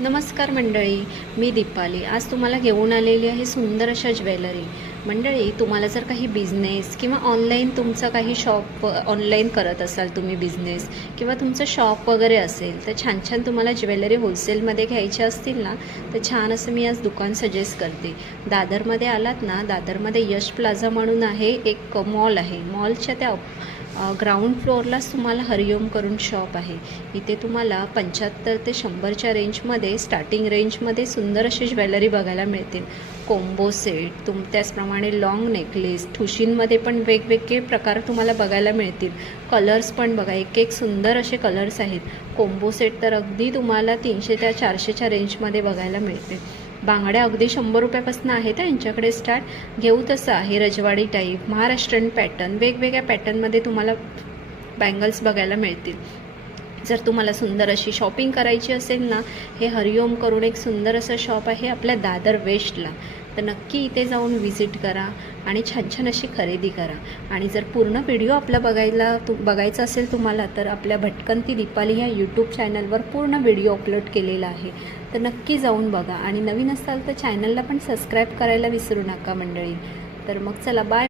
नमस्कार मंडळी, मी दीपाली आज तुम्हाला घेऊन आलेली आहे सुंदर अशा ज्वेलरी. मंडळी, तुम्हाला जर काही बिझनेस किंवा ऑनलाईन तुमचा काही शॉप ऑनलाईन करत असाल तुम्ही बिझनेस किंवा तुमचं शॉप वगैरे असेल तर छान छान तुम्हाला ज्वेलरी होलसेलमध्ये घ्यायच्या असतील ना तर छान असं मी आज दुकान सजेस्ट करते. दादरमध्ये आलात ना, दादरमध्ये यश प्लाझा म्हणून आहे, एक मॉल आहे. मॉलच्या त्या ग्राउंड फ्लोअरलाच तुम्हाला हरिओम करून शॉप आहे. इथे तुम्हाला 75 ते 100च्या रेंजमध्ये स्टार्टिंग रेंजमध्ये सुंदर अशी ज्वेलरी बघायला मिळतील. कोम्बो सेट त्याचप्रमाणे लॉंग नेकलेस, ठुशींमध्ये पण वेगवेगळे प्रकार तुम्हाला बघायला मिळतील. कलर्स पण बघा, एक एक सुंदर असे कलर्स आहेत. कोम्बो सेट तर अगदी तुम्हाला 300 त्या 400च्या रेंजमध्ये बघायला मिळते. बांगड्या अगदी 100 रुपयापासून आहेत यांच्याकडे स्टार्ट. घेऊ तसं आहे रजवाडी टाईप, महाराष्ट्रीयन पॅटर्न, वेगवेगळ्या पॅटर्नमध्ये तुम्हाला बँगल्स बघायला मिळतील. जर तुम्हाला सुंदर अशी शॉपिंग करायची असेल ना, हे हरिओम करून एक सुंदर असं शॉप आहे आपल्या दादर वेस्टला. तर नक्की इथे जाऊन व्हिजिट करा आणि छान छान अशी खरेदी करा. आणि जर पूर्ण व्हिडिओ आपला बघायचा असेल तुम्हाला तर आपल्या भटकंती दीपाली ह्या यूट्यूब चॅनलवर पूर्ण व्हिडिओ अपलोड केलेला आहे. तर नक्की जाऊन बघा आणि नवीन असाल तर चॅनलला पण सबस्क्राईब करायला विसरू नका मंडळी. तर मग चला, बाय.